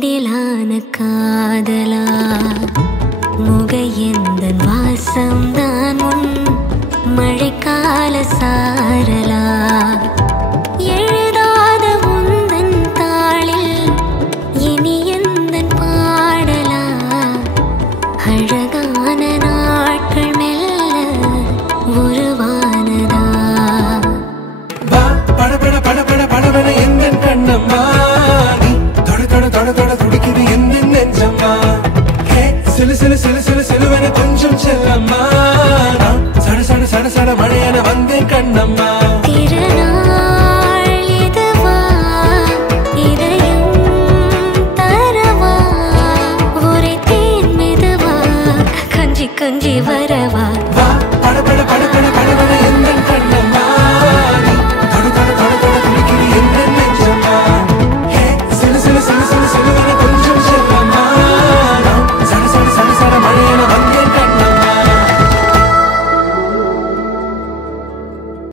நெடிலான காதலா முகையெந்தன் வாசம்தான் உன் மழைக்கால சாரலா எழுதாத உந்தன் தாளில் இனி எந்தன் பாடலா அழகான நாட்கள் மெல்ல உருவானதா வா படபட படபட படபட எந்தன் கண்ணம்மா துடிக்குது எந்த நெஞ்சம்மா சிலு சிலு சிலு சிலு சிலுவன கொஞ்சம் செல்லம்மா சட சட சட சட மழையன வந்தேன் கண்ணம்மா